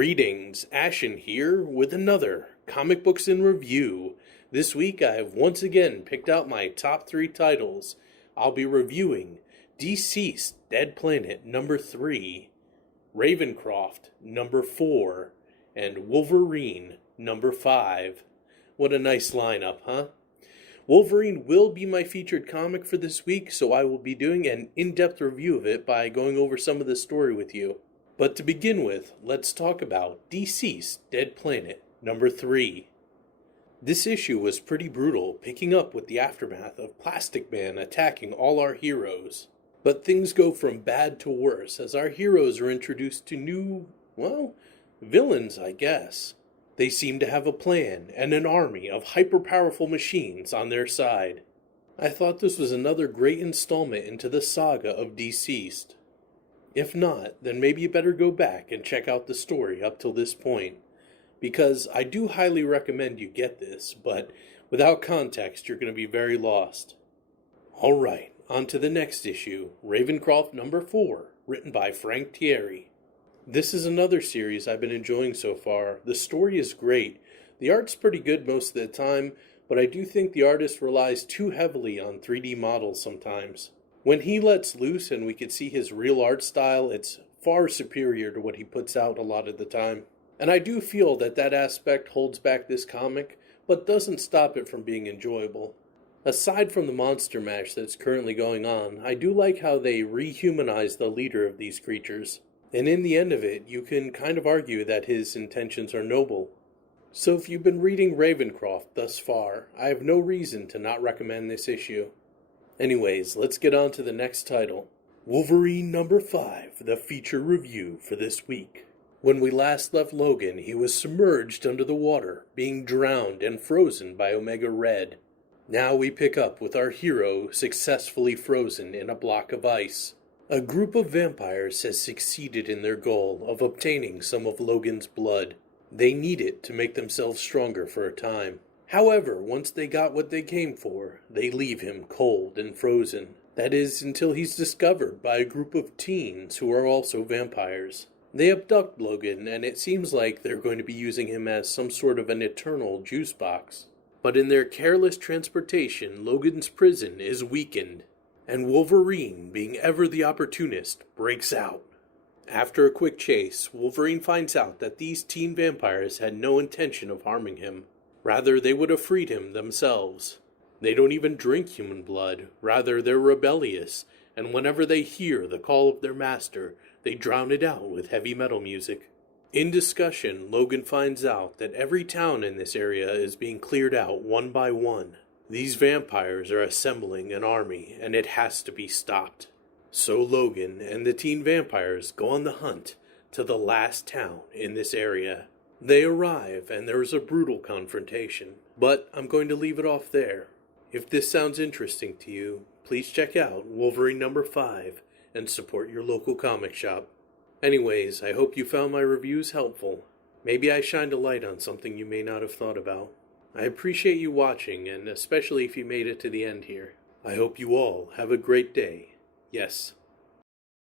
Greetings, Ashen here with another Comic Books in Review. This week I have once again picked out my top 3 titles. I'll be reviewing DCeased Dead Planet number 3, Ravencroft number 4, and Wolverine number 5. What a nice lineup, huh? Wolverine will be my featured comic for this week, so I will be doing an in-depth review of it by going over some of the story with you. But to begin with, let's talk about DCeased Dead Planet number 3. This issue was pretty brutal, picking up with the aftermath of Plastic Man attacking all our heroes. But things go from bad to worse as our heroes are introduced to new, villains, I guess. They seem to have a plan and an army of hyper-powerful machines on their side. I thought this was another great installment into the saga of DCeased. If not, then maybe you better go back and check out the story up till this point, because I do highly recommend you get this, but without context you're going to be very lost. Alright, on to the next issue, Ravencroft number 4, written by Frank Thierry. This is another series I've been enjoying so far. The story is great, the art's pretty good most of the time, but I do think the artist relies too heavily on 3D models sometimes. When he lets loose and we can see his real art style, it's far superior to what he puts out a lot of the time. And I do feel that aspect holds back this comic, but doesn't stop it from being enjoyable. Aside from the monster mash that's currently going on, I do like how they rehumanize the leader of these creatures. And in the end of it, you can kind of argue that his intentions are noble. So if you've been reading Ravencroft thus far, I have no reason to not recommend this issue. Anyways, let's get on to the next title. Wolverine number 5, the feature review for this week. When we last left Logan, he was submerged under the water, being drowned and frozen by Omega Red. Now we pick up with our hero successfully frozen in a block of ice. A group of vampires has succeeded in their goal of obtaining some of Logan's blood. They need it to make themselves stronger for a time. However, once they got what they came for, they leave him cold and frozen. That is, until he's discovered by a group of teens who are also vampires. They abduct Logan, and it seems like they're going to be using him as some sort of an eternal juice box. But in their careless transportation, Logan's prison is weakened, and Wolverine, being ever the opportunist, breaks out. After a quick chase, Wolverine finds out that these teen vampires had no intention of harming him. Rather, they would have freed him themselves. They don't even drink human blood. Rather, they're rebellious, and whenever they hear the call of their master, they drown it out with heavy metal music. In discussion, Logan finds out that every town in this area is being cleared out one by one. These vampires are assembling an army, and it has to be stopped. So Logan and the teen vampires go on the hunt to the last town in this area. They arrive, and there is a brutal confrontation, but I'm going to leave it off there. If this sounds interesting to you, please check out Wolverine number 5 and support your local comic shop. Anyways, I hope you found my reviews helpful. Maybe I shined a light on something you may not have thought about. I appreciate you watching, and especially if you made it to the end here. I hope you all have a great day. Yes,